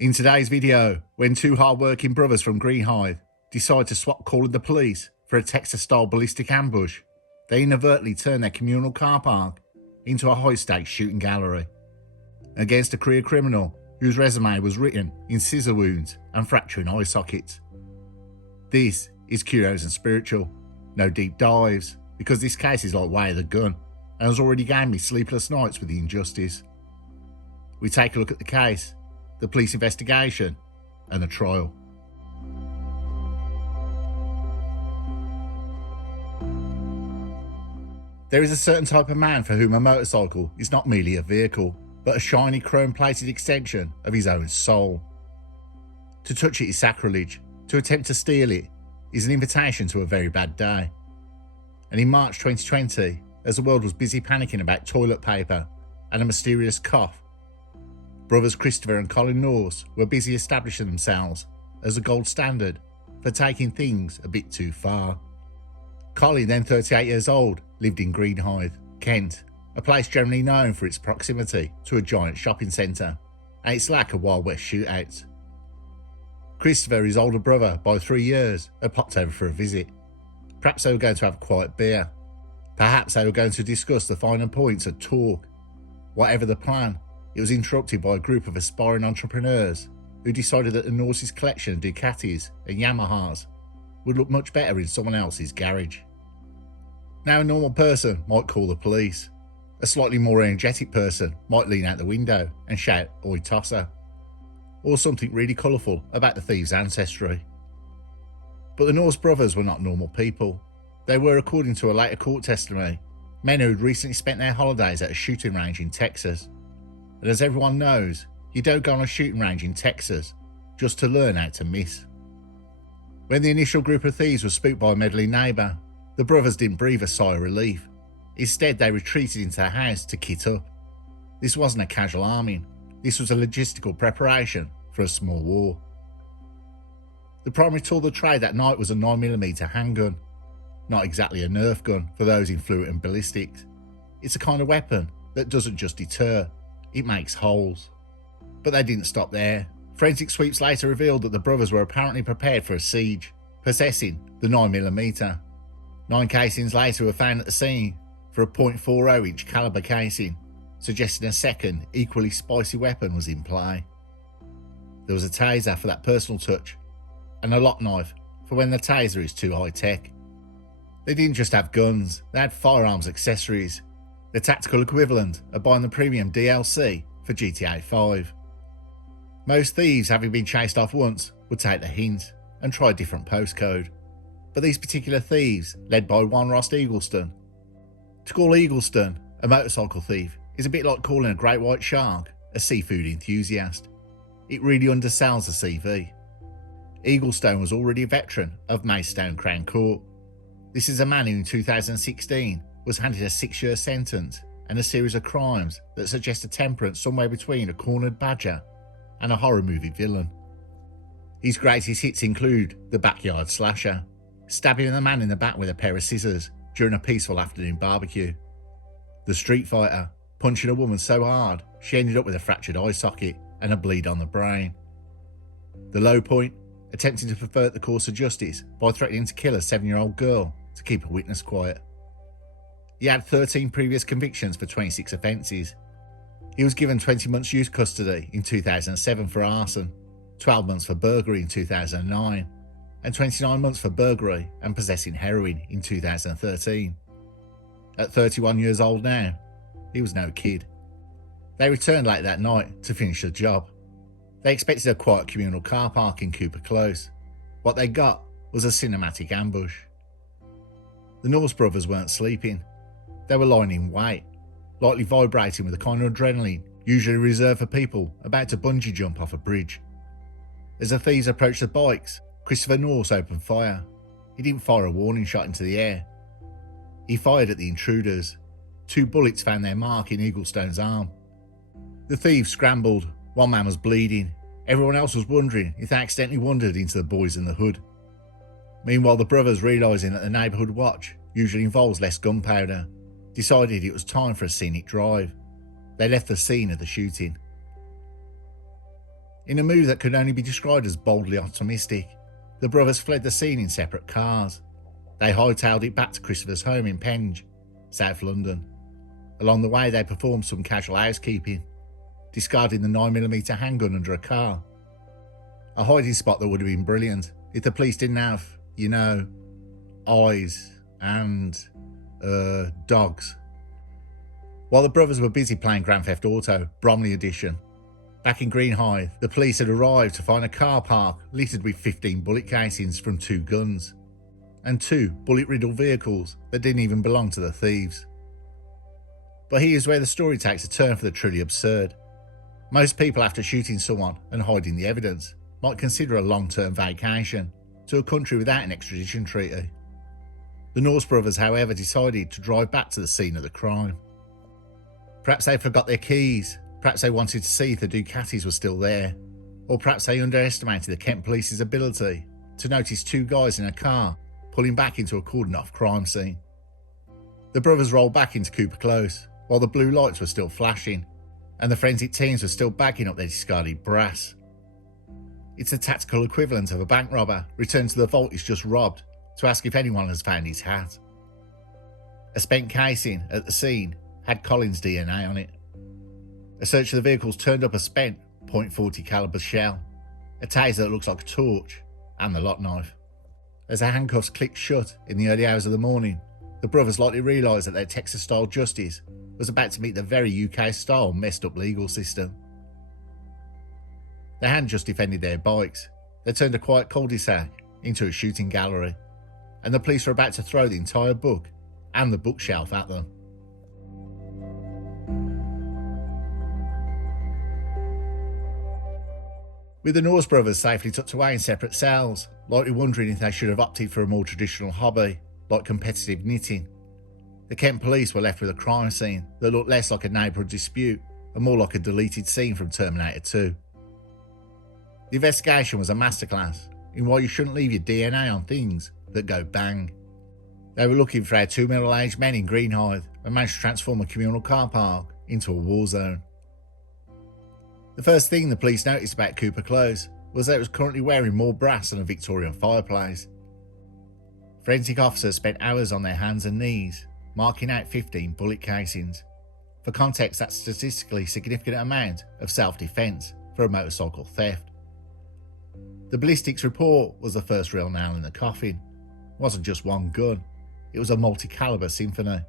In today's video, when two hard-working brothers from Greenhithe decide to swap calling the police for a Texas-style ballistic ambush, they inadvertently turn their communal car park into a high-stakes shooting gallery against a career criminal whose resume was written in scissor wounds and fracturing eye sockets. This is Curios&Spiritual. No deep dives, because this case is like Way of the Gun and has already given me sleepless nights with the injustice. We take a look at the case, the police investigation, and the trial. There is a certain type of man for whom a motorcycle is not merely a vehicle, but a shiny chrome-plated extension of his own soul. To touch it is sacrilege. To attempt to steal it is an invitation to a very bad day. And in March 2020, as the world was busy panicking about toilet paper and a mysterious cough, brothers Christopher and Colin Norse were busy establishing themselves as a gold standard for taking things a bit too far. Colin, then 38 years old, lived in Greenhithe, Kent, a place generally known for its proximity to a giant shopping centre and its lack of Wild West shootouts. Christopher, his older brother by 3 years, had popped over for a visit. Perhaps they were going to have a quiet beer. Perhaps they were going to discuss the finer points of talk. Whatever the plan, it was interrupted by a group of aspiring entrepreneurs who decided that the Norse's collection of Ducatis and Yamahas would look much better in someone else's garage. Now, a normal person might call the police. A slightly more energetic person might lean out the window and shout "Oi tosser," or something really colourful about the thieves' ancestry. But the Norse brothers were not normal people. They were, according to a later court testimony, men who had recently spent their holidays at a shooting range in Texas. And as everyone knows, you don't go on a shooting range in Texas just to learn how to miss. When the initial group of thieves was spooked by a meddling neighbour, the brothers didn't breathe a sigh of relief. Instead, they retreated into their house to kit up. This wasn't a casual arming. This was a logistical preparation for a small war. The primary tool of the trade that night was a 9mm handgun. Not exactly a Nerf gun for those influent in ballistics. It's a kind of weapon that doesn't just deter, it makes holes. But they didn't stop there. Forensic sweeps later revealed that the brothers were apparently prepared for a siege, possessing the 9mm. 9 casings later were found at the scene for a .40-inch caliber casing, suggesting a second, equally spicy weapon was in play. There was a taser for that personal touch, and a lock knife for when the taser is too high-tech. They didn't just have guns, they had firearms accessories, the tactical equivalent of buying the premium DLC for GTA 5. Most thieves, having been chased off once, would take the hint and try a different postcode. But these particular thieves, led by one Ross Eagleston. To call Eagleston a motorcycle thief is a bit like calling a great white shark a seafood enthusiast. It really undersells the CV. Eaglestone was already a veteran of Maidstone Crown Court. This is a man who in 2016 was handed a 6-year sentence and a series of crimes that suggest a temperament somewhere between a cornered badger and a horror movie villain. His greatest hits include the backyard slasher, stabbing a man in the back with a pair of scissors during a peaceful afternoon barbecue, the street fighter, punching a woman so hard she ended up with a fractured eye socket and a bleed on the brain, the low point, attempting to pervert the course of justice by threatening to kill a 7-year-old girl to keep a witness quiet. He had 13 previous convictions for 26 offences. He was given 20 months youth custody in 2007 for arson, 12 months for burglary in 2009, and 29 months for burglary and possessing heroin in 2013. At 31 years old now, he was no kid. They returned late that night to finish the job. They expected a quiet communal car park in Cooper Close. What they got was a cinematic ambush. The Norse brothers weren't sleeping. They were lying in wait, lightly vibrating with the kind of adrenaline usually reserved for people about to bungee jump off a bridge. As the thieves approached the bikes, Christopher Norse opened fire. He didn't fire a warning shot into the air. He fired at the intruders. 2 bullets found their mark in Eaglestone's arm. The thieves scrambled. One man was bleeding. Everyone else was wondering if they accidentally wandered into the boys in the hood. Meanwhile, the brothers, realising that the neighbourhood watch usually involves less gunpowder, decided it was time for a scenic drive. They left the scene of the shooting. In a move that could only be described as boldly optimistic, the brothers fled the scene in separate cars. They hightailed it back to Christopher's home in Penge, South London. Along the way, they performed some casual housekeeping, discarding the 9mm handgun under a car. A hiding spot that would have been brilliant if the police didn't have, eyes and dogs. While the brothers were busy playing Grand Theft Auto, Bromley Edition, back in Greenhithe, the police had arrived to find a car park littered with 15 bullet casings from 2 guns, and 2 bullet-riddled vehicles that didn't even belong to the thieves. But here's where the story takes a turn for the truly absurd. Most people, after shooting someone and hiding the evidence, might consider a long-term vacation to a country without an extradition treaty. The Norse brothers, however, decided to drive back to the scene of the crime. Perhaps they forgot their keys, perhaps they wanted to see if the Ducatis were still there, or perhaps they underestimated the Kent Police's ability to notice 2 guys in a car pulling back into a cordoned-off crime scene. The brothers rolled back into Cooper Close while the blue lights were still flashing, and the forensic teams were still bagging up their discarded brass. It's the tactical equivalent of a bank robber returned to the vault he's just robbed to ask if anyone has found his hat. A spent casing at the scene had Colin's DNA on it. A search of the vehicles turned up a spent .40 caliber shell, a taser that looks like a torch, and the lock knife. As the handcuffs clicked shut in the early hours of the morning, the brothers likely realised that their Texas-style justice was about to meet the very UK-style messed-up legal system. They hadn't just defended their bikes, they turned a quiet cul-de-sac into a shooting gallery, and the police were about to throw the entire book and the bookshelf at them. With the Norse brothers safely tucked away in separate cells, likely wondering if they should have opted for a more traditional hobby, like competitive knitting, the Kent police were left with a crime scene that looked less like a neighbourhood dispute and more like a deleted scene from Terminator 2. The investigation was a masterclass in why you shouldn't leave your DNA on things that go bang. They were looking for our 2 middle-aged men in Greenhithe and managed to transform a communal car park into a war zone. The first thing the police noticed about Cooper Close was that it was currently wearing more brass than a Victorian fireplace. Forensic officers spent hours on their hands and knees, marking out 15 bullet casings. For context, that's a statistically significant amount of self-defence for a motorcycle theft. The ballistics report was the first real nail in the coffin. It wasn't just one gun, it was a multi-caliber symphony.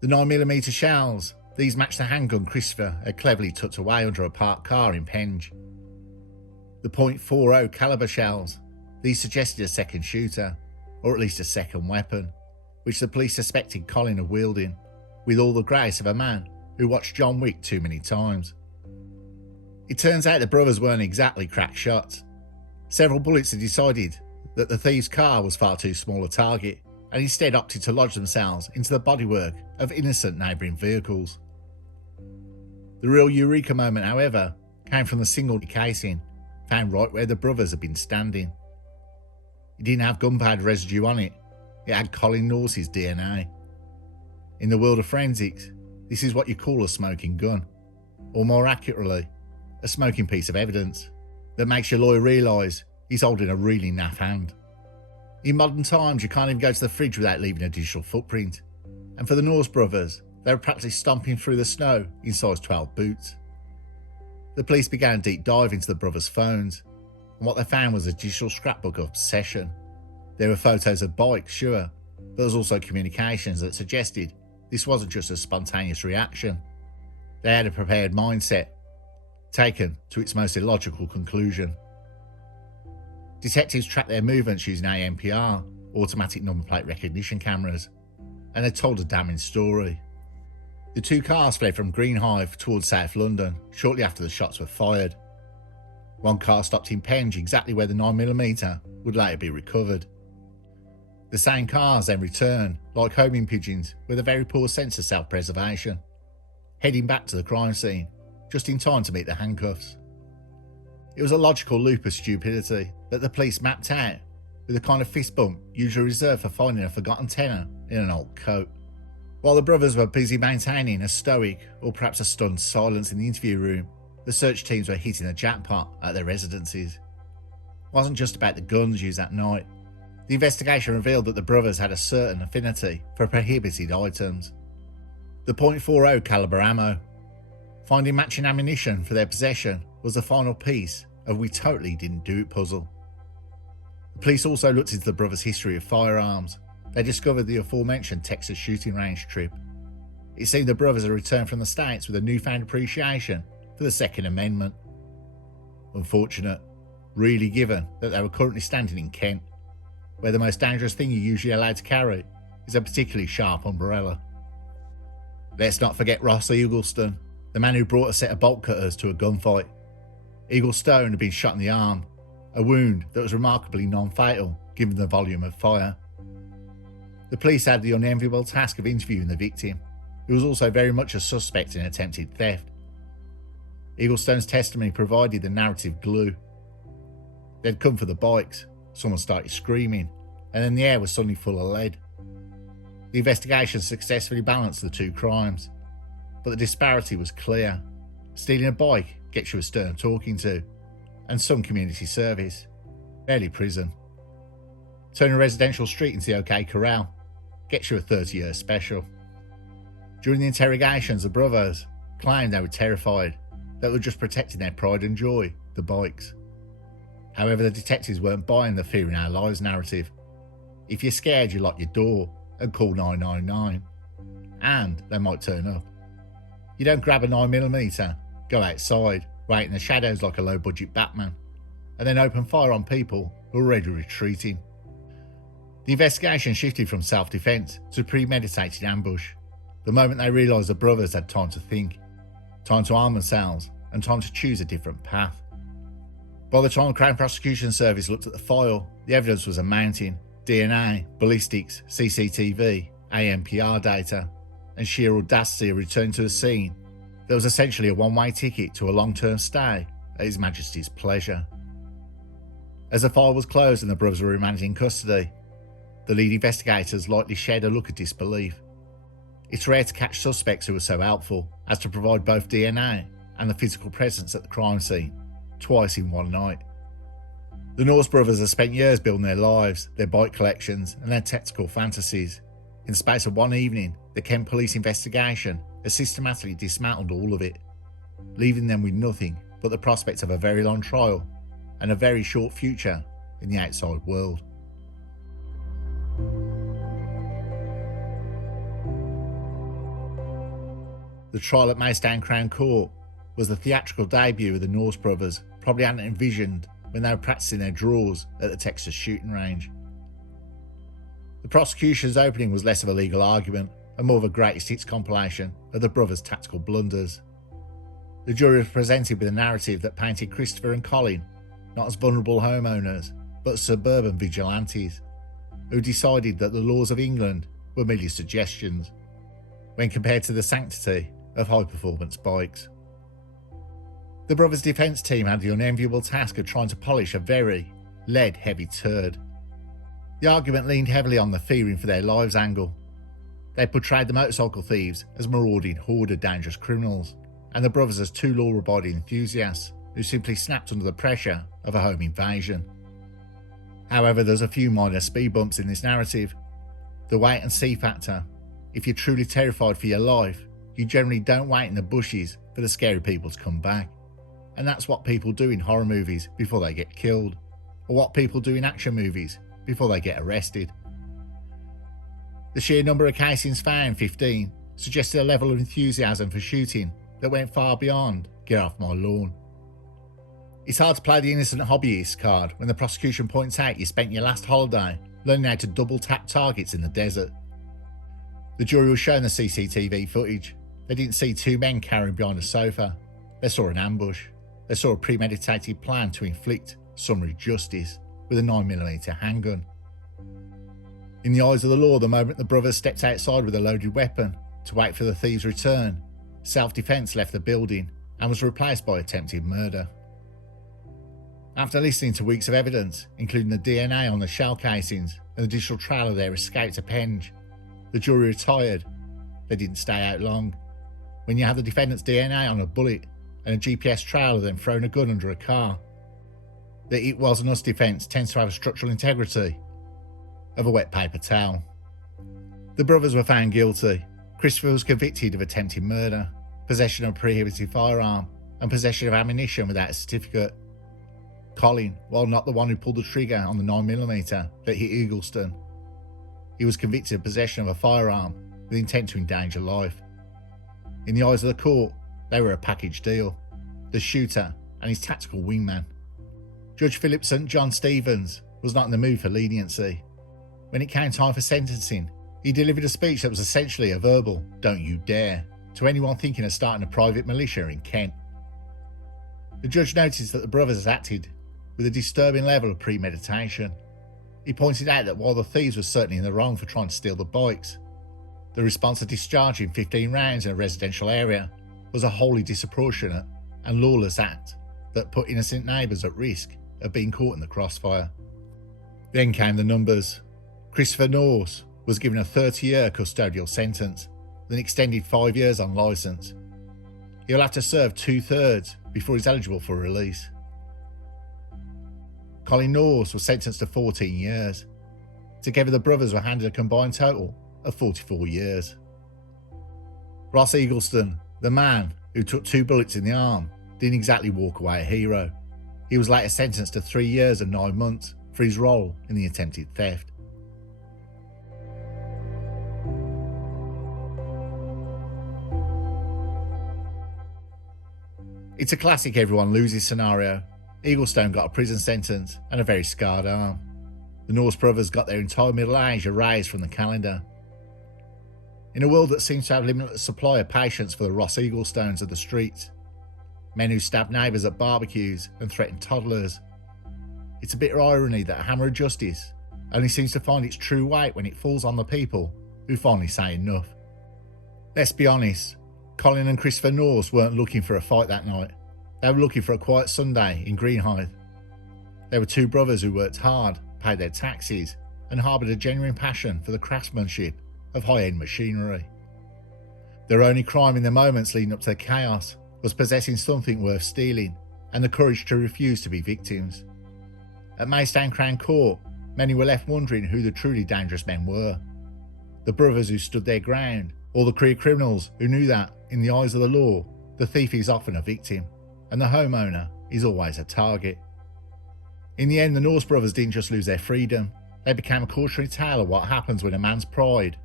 The 9mm shells, these matched the handgun Christopher had cleverly tucked away under a parked car in Penge. The .40 caliber shells, these suggested a second shooter, or at least a second weapon, which the police suspected Colin of wielding, with all the grace of a man who watched John Wick too many times. It turns out the brothers weren't exactly crack shots. Several bullets had decided that the thief's car was far too small a target, and instead opted to lodge themselves into the bodywork of innocent neighbouring vehicles. The real eureka moment, however, came from the single casing found right where the brothers had been standing. It didn't have gunpowder residue on it, it had Colin Norse's DNA. In the world of forensics, this is what you call a smoking gun, or more accurately, a smoking piece of evidence that makes your lawyer realise he's holding a really naff hand. In modern times, you can't even go to the fridge without leaving a digital footprint, and for the Norse brothers, they were practically stomping through the snow in size 12 boots. The police began a deep dive into the brothers' phones, and what they found was a digital scrapbook of obsession. There were photos of bikes, sure, but there was also communications that suggested this wasn't just a spontaneous reaction. They had a prepared mindset, taken to its most illogical conclusion. Detectives tracked their movements using ANPR, automatic number plate recognition cameras, and they told a damning story. The 2 cars fled from Greenhithe towards South London shortly after the shots were fired. One car stopped in Penge, exactly where the 9mm would later be recovered. The same cars then returned, like homing pigeons, with a very poor sense of self-preservation, heading back to the crime scene, just in time to meet the handcuffs. It was a logical loop of stupidity that the police mapped out, with a kind of fist bump usually reserved for finding a forgotten tenner in an old coat. While the brothers were busy maintaining a stoic, or perhaps a stunned silence in the interview room, the search teams were hitting the jackpot at their residences. It wasn't just about the guns used that night. The investigation revealed that the brothers had a certain affinity for prohibited items. The .40 caliber ammo. Finding matching ammunition for their possession was the final piece of "we totally didn't do it" puzzle. The police also looked into the brothers' history of firearms. They discovered the aforementioned Texas shooting range trip. It seemed the brothers had returned from the States with a newfound appreciation for the Second Amendment. Unfortunate, really, given that they were currently standing in Kent, where the most dangerous thing you're usually allowed to carry is a particularly sharp umbrella. Let's not forget Ross Eagleston, the man who brought a set of bolt cutters to a gunfight. Eaglestone had been shot in the arm, a wound that was remarkably non-fatal given the volume of fire. The police had the unenviable task of interviewing the victim, who was also very much a suspect in attempted theft. Eaglestone's testimony provided the narrative glue. They'd come for the bikes, someone started screaming, and then the air was suddenly full of lead. The investigation successfully balanced the two crimes, but the disparity was clear. Stealing a bike gets you a stern talking to, and some community service, barely prison. Turning a residential street into the OK Corral gets you a 30-year special. During the interrogations, the brothers claimed they were terrified, that were just protecting their pride and joy, the bikes. However, the detectives weren't buying the fear in our lives narrative. If you're scared, you lock your door and call 999, and they might turn up. You don't grab a 9mm, go outside, wait in the shadows like a low-budget Batman, and then open fire on people who are already retreating. The investigation shifted from self-defence to premeditated ambush, the moment they realised the brothers had time to think, time to arm themselves, and time to choose a different path. By the time the Crown Prosecution Service looked at the file, the evidence was mounting: DNA, ballistics, CCTV, ANPR data, and sheer audacity of returning to a scene that was essentially a one-way ticket to a long-term stay at His Majesty's pleasure. As the file was closed and the brothers were remanded in custody, the lead investigators likely shared a look of disbelief. It's rare to catch suspects who are so helpful as to provide both DNA and the physical presence at the crime scene, twice in one night. The Norse brothers have spent years building their lives, their bike collections, and their tactical fantasies. In the space of one evening, the Kent police investigation has systematically dismantled all of it, leaving them with nothing but the prospect of a very long trial and a very short future in the outside world. The trial at Maystown Crown Court was the theatrical debut of the Norse brothers probably hadn't envisioned when they were practicing their draws at the Texas shooting range. The prosecution's opening was less of a legal argument and more of a greatest hits compilation of the brothers' tactical blunders. The jury was presented with a narrative that painted Christopher and Colin not as vulnerable homeowners, but as suburban vigilantes who decided that the laws of England were merely suggestions when compared to the sanctity of high-performance bikes. The brothers' defence team had the unenviable task of trying to polish a very lead-heavy turd. The argument leaned heavily on the fearing for their lives angle. They portrayed the motorcycle thieves as marauding horde of dangerous criminals, and the brothers as two law-abiding enthusiasts who simply snapped under the pressure of a home invasion. However, there's a few minor speed bumps in this narrative. The wait and see factor. If you're truly terrified for your life, you generally don't wait in the bushes for the scary people to come back. And that's what people do in horror movies before they get killed, or what people do in action movies before they get arrested. The sheer number of casings found, 15, suggested a level of enthusiasm for shooting that went far beyond "get off my lawn." It's hard to play the innocent hobbyist card when the prosecution points out you spent your last holiday learning how to double tap targets in the desert. The jury was shown the CCTV footage. They didn't see two men carrying behind a sofa. They saw an ambush. They saw a premeditated plan to inflict summary justice with a 9mm handgun. In the eyes of the law, the moment the brothers stepped outside with a loaded weapon to wait for the thieves' return, self-defence left the building and was replaced by attempted murder. After listening to weeks of evidence, including the DNA on the shell casings and the digital trail of their escaped appendage, the jury retired. They didn't stay out long. When you have the defendant's DNA on a bullet, and a GPS trailer then thrown a gun under a car. The it wasn't us defence tends to have a structural integrity of a wet paper towel. The brothers were found guilty. Christopher was convicted of attempted murder, possession of a prohibited firearm, and possession of ammunition without a certificate. Colin, while not the one who pulled the trigger on the 9mm that hit Eagleston, he was convicted of possession of a firearm with intent to endanger life. In the eyes of the court, they were a package deal, the shooter and his tactical wingman. Judge Philip St. John Stevens was not in the mood for leniency. When it came time for sentencing, he delivered a speech that was essentially a verbal "don't you dare" to anyone thinking of starting a private militia in Kent. The judge noticed that the brothers had acted with a disturbing level of premeditation. He pointed out that while the thieves were certainly in the wrong for trying to steal the bikes, the response to discharging 15 rounds in a residential area was a wholly disproportionate and lawless act that put innocent neighbours at risk of being caught in the crossfire. Then came the numbers. Christopher Norse was given a 30-year custodial sentence, then extended 5 years on licence. He'll have to serve 2/3 before he's eligible for release. Colin Norse was sentenced to 14 years. Together the brothers were handed a combined total of 44 years. Ross Eagleston, the man who took 2 bullets in the arm, didn't exactly walk away a hero. He was later sentenced to 3 years and 9 months for his role in the attempted theft. It's a classic everyone loses scenario. Eaglestone got a prison sentence and a very scarred arm. The Norse brothers got their entire middle age erased from the calendar. In a world that seems to have limitless supply of patience for the Ross Eaglestones of the streets, men who stab neighbours at barbecues and threaten toddlers, it's a bitter irony that a hammer of justice only seems to find its true weight when it falls on the people who finally say enough. Let's be honest, Colin and Christopher Norse weren't looking for a fight that night. They were looking for a quiet Sunday in Greenhithe. They were 2 brothers who worked hard, paid their taxes, and harboured a genuine passion for the craftsmanship of high-end machinery. Their only crime in the moments leading up to the chaos was possessing something worth stealing and the courage to refuse to be victims. At Maystown Crown Court, many were left wondering who the truly dangerous men were. The brothers who stood their ground, or the career criminals who knew that, in the eyes of the law, the thief is often a victim, and the homeowner is always a target. In the end, the Norse brothers didn't just lose their freedom, they became a cautionary tale of what happens when a man's pride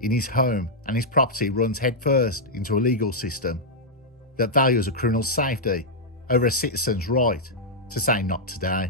in his home and his property runs headfirst into a legal system that values a criminal's safety over a citizen's right to say not today.